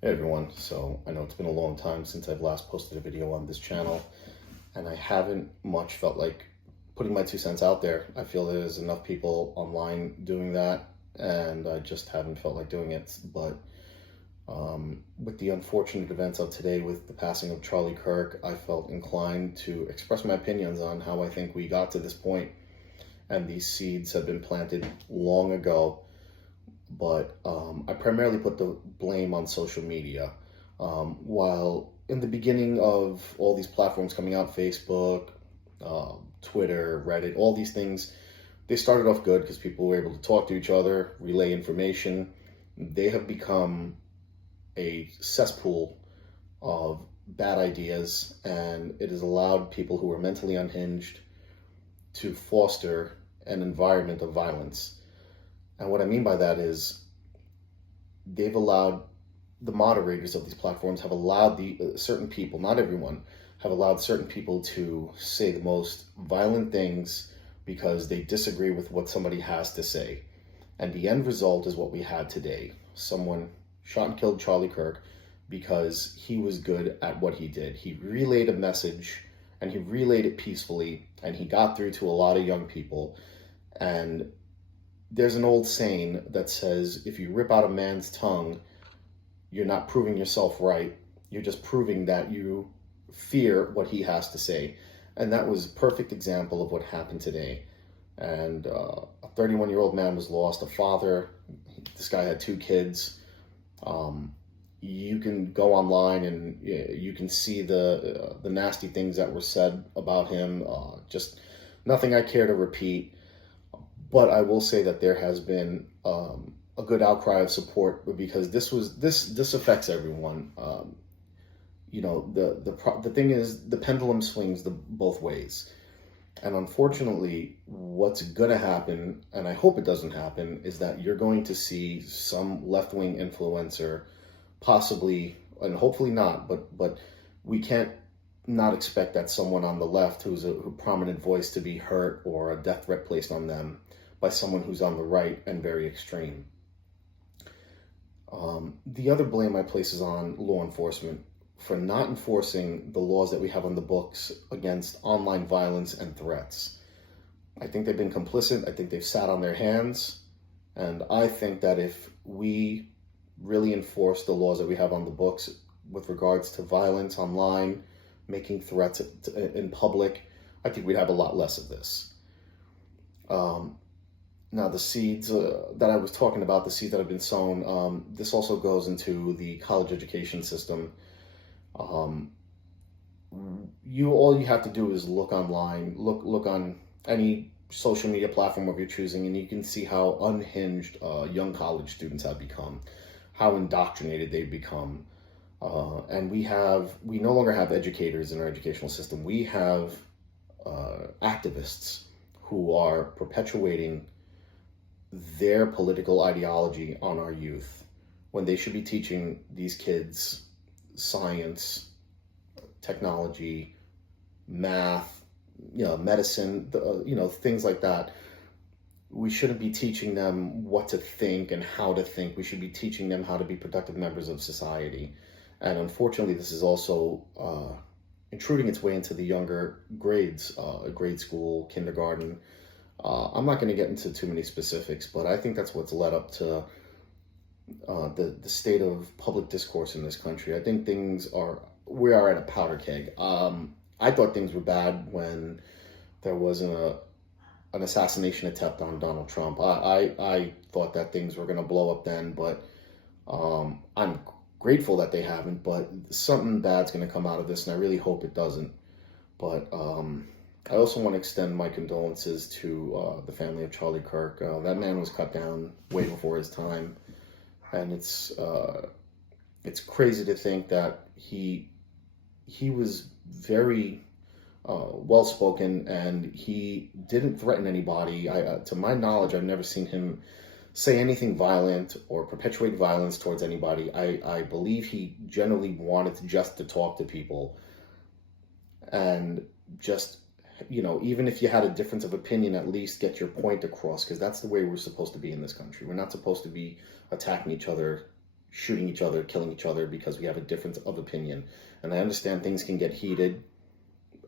Hey everyone, so I know it's been a long time since I've last posted a video on this channel, and I haven't much felt like putting my 2 cents out there. I feel there's enough people online doing that, and I just haven't felt like doing it. But with the unfortunate events of today with the passing of Charlie Kirk, I felt inclined to express my opinions on how I think we got to this point, and these seeds have been planted long ago, but I primarily put the blame on social media. While in the beginning of all these platforms coming out, Facebook, Twitter, Reddit, all these things, they started off good because people were able to talk to each other, relay information. They have become a cesspool of bad ideas, and it has allowed people who are mentally unhinged to foster an environment of violence. And what I mean by that is they've allowed the moderators of these platforms have allowed the certain people, not everyone, have allowed certain people to say the most violent things because they disagree with what somebody has to say. And the end result is what we had today. Someone shot and killed Charlie Kirk because he was good at what he did. He relayed a message, and he relayed it peacefully, and he got through to a lot of young people. And there's an old saying that says, if you rip out a man's tongue, you're not proving yourself right. You're just proving that you fear what he has to say. And that was a perfect example of what happened today. And a 31-year-old man was lost, a father. This guy had 2 kids. You can go online and you can see the nasty things that were said about him. Just nothing I care to repeat. But I will say that there has been a good outcry of support because this affects everyone. The thing is the pendulum swings both ways, and unfortunately, what's going to happen, and I hope it doesn't happen, is that you're going to see some left-wing influencer, possibly and hopefully not, but we can't not expect that someone on the left who's a prominent voice to be hurt or a death threat placed on them by someone who's on the right and very extreme. The other blame I place is on law enforcement for not enforcing the laws that we have on the books against online violence and threats. I think they've been complicit. I think they've sat on their hands. And I think that if we really enforce the laws that we have on the books with regards to violence online, making threats in public, I think we'd have a lot less of this. Now, the seeds that I was talking about, the seeds that have been sown, this also goes into the college education system. All you have to do is look online, look on any social media platform of your choosing, and you can see how unhinged young college students have become, how indoctrinated they've become. And we no longer have educators in our educational system. We have activists who are perpetuating their political ideology on our youth when they should be teaching these kids science, technology, math, medicine, things like that. We shouldn't be teaching them what to think and how to think. We should be teaching them how to be productive members of society. And unfortunately, this is also intruding its way into the younger grades, grade school, kindergarten. I'm not going to get into too many specifics, but I think that's what's led up to the state of public discourse in this country. I think we are at a powder keg. I thought things were bad when there was an assassination attempt on Donald Trump. I thought that things were going to blow up then, but I'm grateful that they haven't, but something bad's going to come out of this, and I really hope it doesn't. But I also want to extend my condolences to the family of Charlie Kirk. That man was cut down way before his time, and it's crazy to think that he was very well spoken, and he didn't threaten anybody. To my knowledge, I've never seen him say anything violent or perpetuate violence towards anybody. I believe he generally wanted just to talk to people and just, even if you had a difference of opinion, at least get your point across, because that's the way we're supposed to be in this country. We're not supposed to be attacking each other shooting each other, killing each other because we have a difference of opinion. And I understand things can get heated,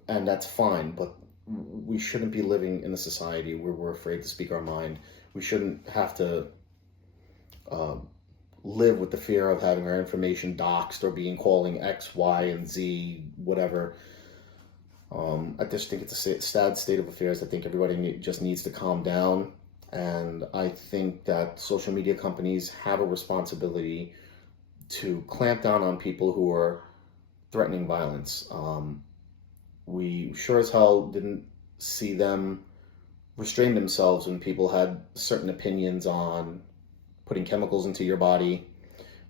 and that's fine, but we shouldn't be living in a society where we're afraid to speak our mind. We shouldn't have to live with the fear of having our information doxxed or being calling X, Y, and Z, whatever. I just think it's a sad state of affairs. I think everybody just needs to calm down. And I think that social media companies have a responsibility to clamp down on people who are threatening violence. We sure as hell didn't see them restrain themselves when people had certain opinions on putting chemicals into your body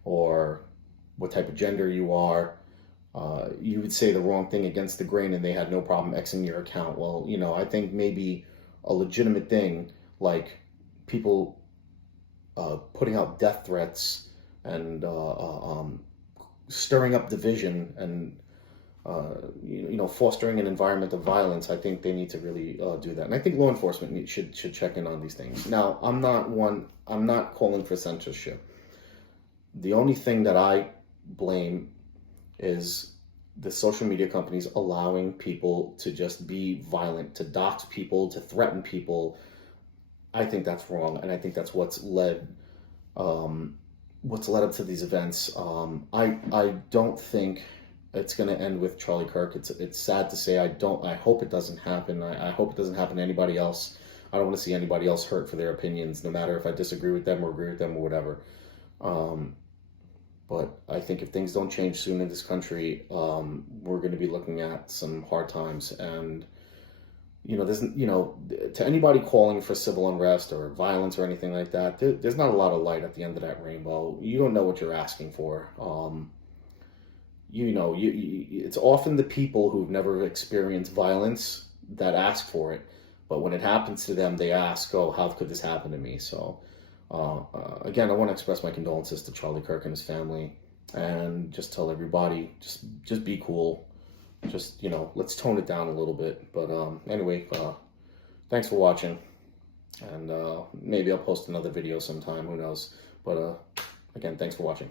or what type of gender you are. You would say the wrong thing against the grain and they had no problem Xing your account. Well, you know, I think maybe a legitimate thing like people putting out death threats and stirring up division and fostering an environment of violence, I think they need to really do that. And I think law enforcement should check in on these things. Now, I'm not calling for censorship. The only thing that I blame is the social media companies allowing people to just be violent, to dox people, to threaten people. I think that's wrong, and I think that's what's led up to these events. I don't think it's going to end with Charlie Kirk. It's sad to say. I hope it doesn't happen. I hope it doesn't happen to anybody else. I don't want to see anybody else hurt for their opinions, no matter if I disagree with them or agree with them or whatever. But I think if things don't change soon in this country, we're going to be looking at some hard times. And to anybody calling for civil unrest or violence or anything like that, there's not a lot of light at the end of that rainbow. You don't know what you're asking for. It's often the people who've never experienced violence that ask for it. But when it happens to them, they ask, oh, how could this happen to me? So, again, I want to express my condolences to Charlie Kirk and his family and just tell everybody, just be cool. Just, let's tone it down a little bit. But anyway, thanks for watching. And maybe I'll post another video sometime, who knows. But again, thanks for watching.